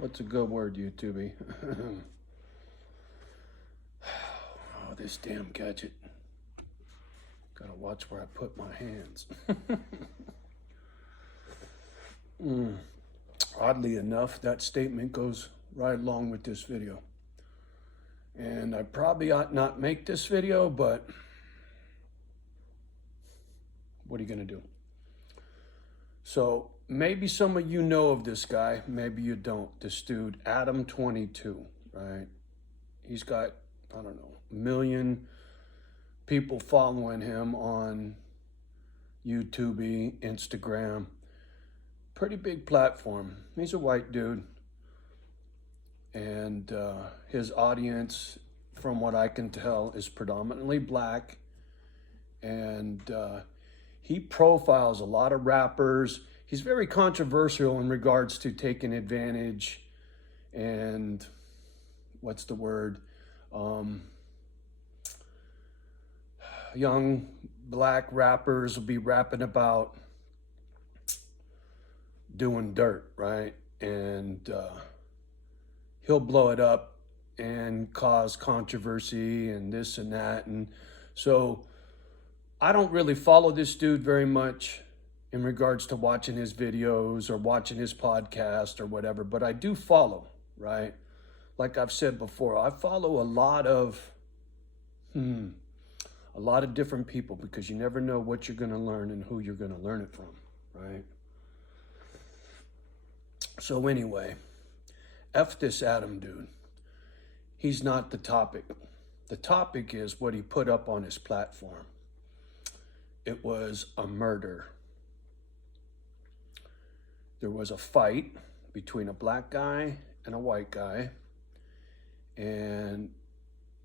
What's a good word, YouTube? Oh, this damn gadget. Gotta watch where I put my hands. Oddly enough, that statement goes right along with this video. And I probably ought not make this video, but what are you gonna do? So maybe some of you know of this guy, maybe you don't. This dude, Adam22, right? He's got, I don't know, a million people following him on YouTube, Instagram. Pretty big platform. He's a white dude. And his audience, from what I can tell, is predominantly black. And he profiles a lot of rappers. He's very controversial in regards to taking advantage and what's the word? Young black rappers will be rapping about doing dirt, right? And he'll blow it up and cause controversy and this and that. And so I don't really follow this dude very much in regards to watching his videos or watching his podcast or whatever, but I do follow, right? Like I've said before, I follow a lot of different people because you never know what you're going to learn and who you're going to learn it from, right? So anyway, F this Adam dude. He's not the topic. The topic is what he put up on his platform. It was a murder. There was a fight between a black guy and a white guy. And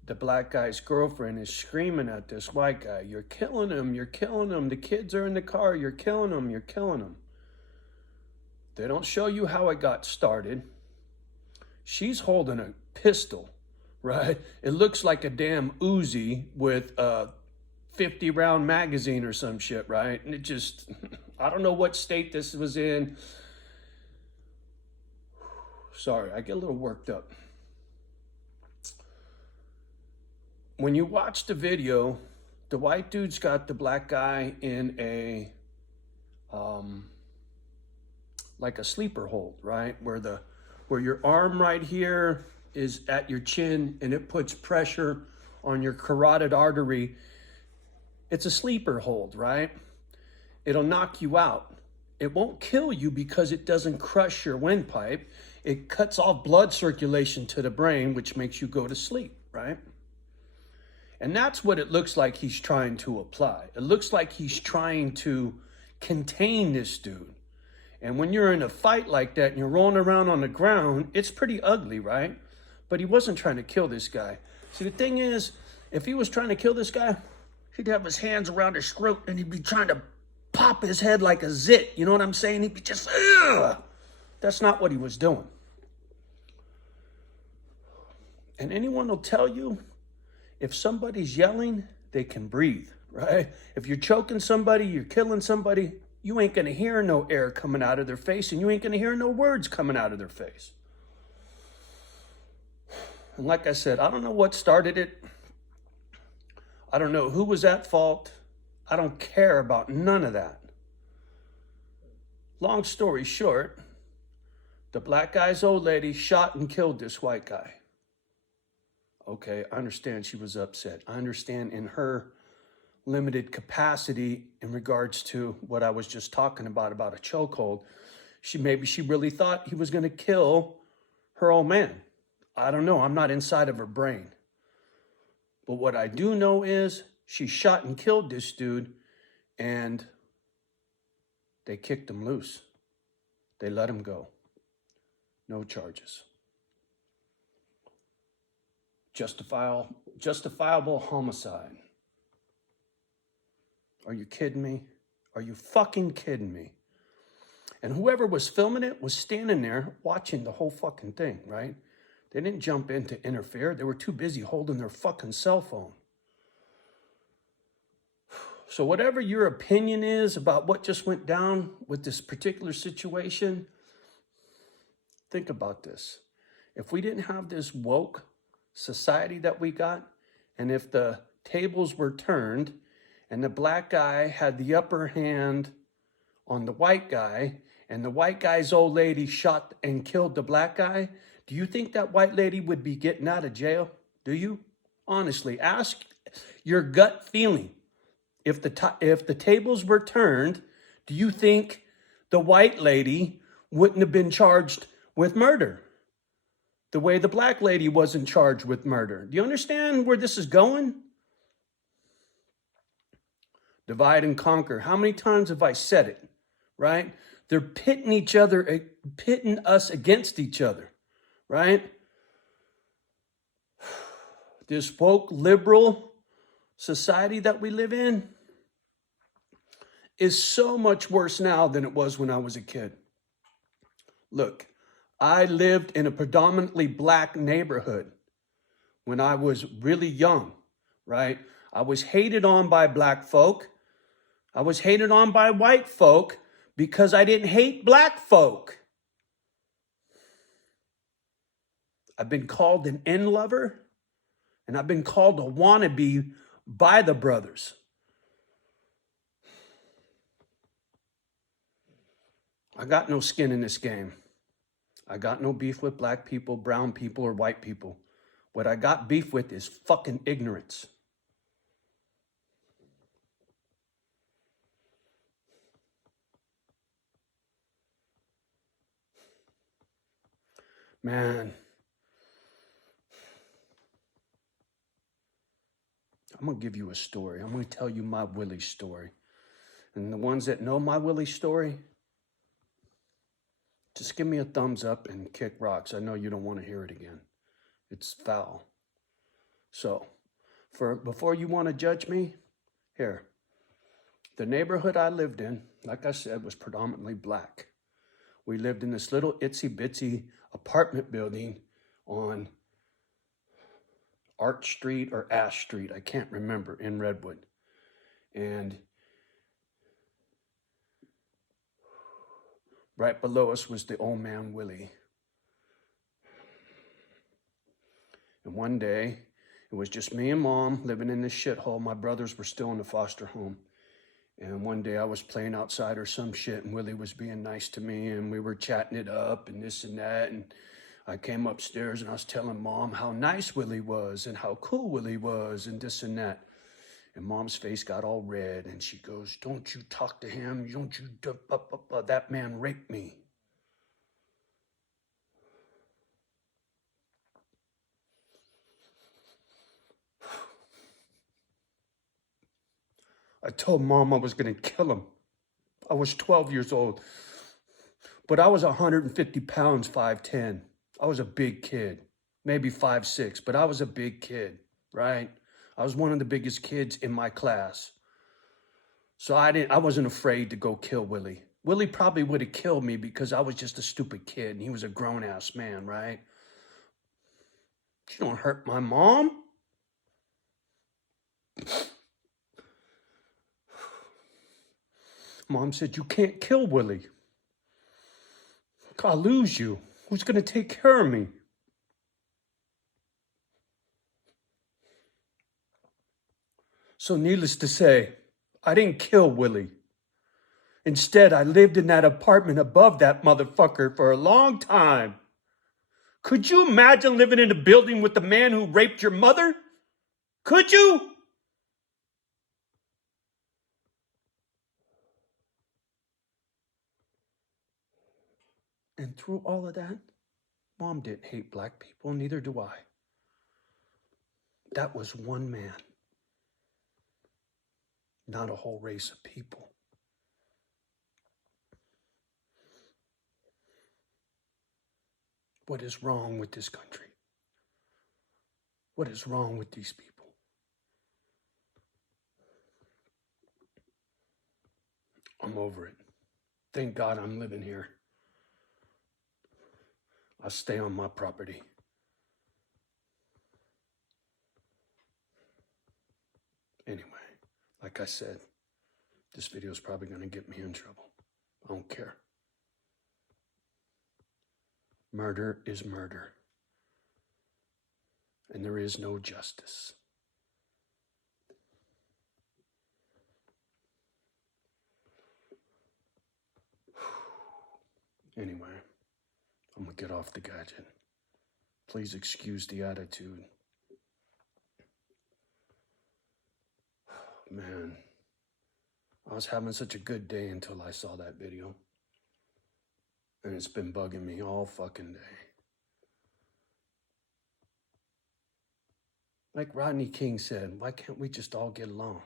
the black guy's girlfriend is screaming at this white guy, "You're killing him, you're killing him. The kids are in the car, you're killing him, you're killing him." They don't show you how it got started. She's holding a pistol, right? It looks like a damn Uzi with a 50-round magazine or some shit, right? And it just, I don't know what state this was in. Sorry, I get a little worked up. When you watch the video, the white dude's got the black guy in a, like a sleeper hold, right? Where your arm right here is at your chin and it puts pressure on your carotid artery. It's a sleeper hold, right? It'll knock you out. It won't kill you because it doesn't crush your windpipe. It cuts off blood circulation to the brain, which makes you go to sleep, right? And that's what it looks like he's trying to apply. It looks like he's trying to contain this dude. And when you're in a fight like that and you're rolling around on the ground, it's pretty ugly, right? But he wasn't trying to kill this guy. See, the thing is, if he was trying to kill this guy, he'd have his hands around his throat and he'd be trying to pop his head like a zit. You know what I'm saying? He'd be just, ugh. That's not what he was doing. And anyone will tell you, if somebody's yelling, they can breathe, right? If you're choking somebody, you're killing somebody, you ain't gonna hear no air coming out of their face and you ain't gonna hear no words coming out of their face. And like I said, I don't know what started it. I don't know who was at fault. I don't care about none of that. Long story short, the black guy's old lady shot and killed this white guy. Okay, I understand she was upset. I understand in her limited capacity in regards to what I was just talking about a chokehold, maybe she really thought he was going to kill her old man. I don't know. I'm not inside of her brain. But what I do know is she shot and killed this dude and they kicked him loose. They let him go. No charges. Justifiable homicide. Are you kidding me? Are you fucking kidding me? And whoever was filming it was standing there watching the whole fucking thing, right? They didn't jump in to interfere. They were too busy holding their fucking cell phone. So whatever your opinion is about what just went down with this particular situation, Think about this. If we didn't have this woke society that we got, and if the tables were turned and the black guy had the upper hand on the white guy, and the white guy's old lady shot and killed the black guy, do you think that white lady would be getting out of jail? Do you? Honestly, ask your gut feeling. If the tables were turned, do you think the white lady wouldn't have been charged with murder the way the black lady wasn't charged with murder? Do you understand where this is going? Divide and conquer. How many times have I said it, right? They're pitting us against each other, right? This woke liberal society that we live in is so much worse now than it was when I was a kid. Look, I lived in a predominantly black neighborhood when I was really young, right? I was hated on by black folk. I was hated on by white folk because I didn't hate black folk. I've been called an N lover, and I've been called a wannabe by the brothers. I got no skin in this game. I got no beef with black people, brown people, or white people. What I got beef with is fucking ignorance. Man, I'm going to give you a story. I'm going to tell you my Willie story. And the ones that know my Willie story, just give me a thumbs up and kick rocks. I know you don't want to hear it again. It's foul. So, before you want to judge me, here. The neighborhood I lived in, like I said, was predominantly black. We lived in this little itsy bitsy apartment building on Arch Street or Ash Street, I can't remember, in Redwood. And right below us was the old man Willie. And one day, it was just me and Mom living in this shithole. My brothers were still in the foster home. And one day I was playing outside or some shit, and Willie was being nice to me, and we were chatting it up and this and that. And I came upstairs and I was telling Mom how nice Willie was and how cool Willie was and this and that. And Mom's face got all red, and she goes, "Don't you talk to him. Don't you, that man raped me." I told Mom I was going to kill him. I was 12 years old, but I was 150 pounds, 5'10". I was a big kid, maybe 5'6", but I was a big kid, right? I was one of the biggest kids in my class. So I wasn't afraid to go kill Willie. Willie probably would have killed me because I was just a stupid kid and he was a grown-ass man, right? You don't hurt my mom. Mom said, "You can't kill Willie. I'll lose you. Who's going to take care of me?" So needless to say, I didn't kill Willie. Instead, I lived in that apartment above that motherfucker for a long time. Could you imagine living in a building with the man who raped your mother? Could you? And through all of that, Mom didn't hate black people, neither do I. That was one man, not a whole race of people. What is wrong with this country? What is wrong with these people? I'm over it. Thank God I'm living here. I'll stay on my property. Anyway, like I said, this video is probably going to get me in trouble. I don't care. Murder is murder. And there is no justice. Anyway, I'm gonna get off the gadget. Please excuse the attitude. Man, I was having such a good day until I saw that video. And it's been bugging me all fucking day. Like Rodney King said, why can't we just all get along?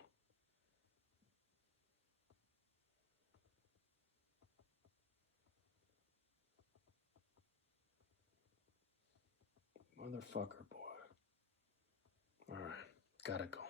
Motherfucker, boy. All right, gotta go.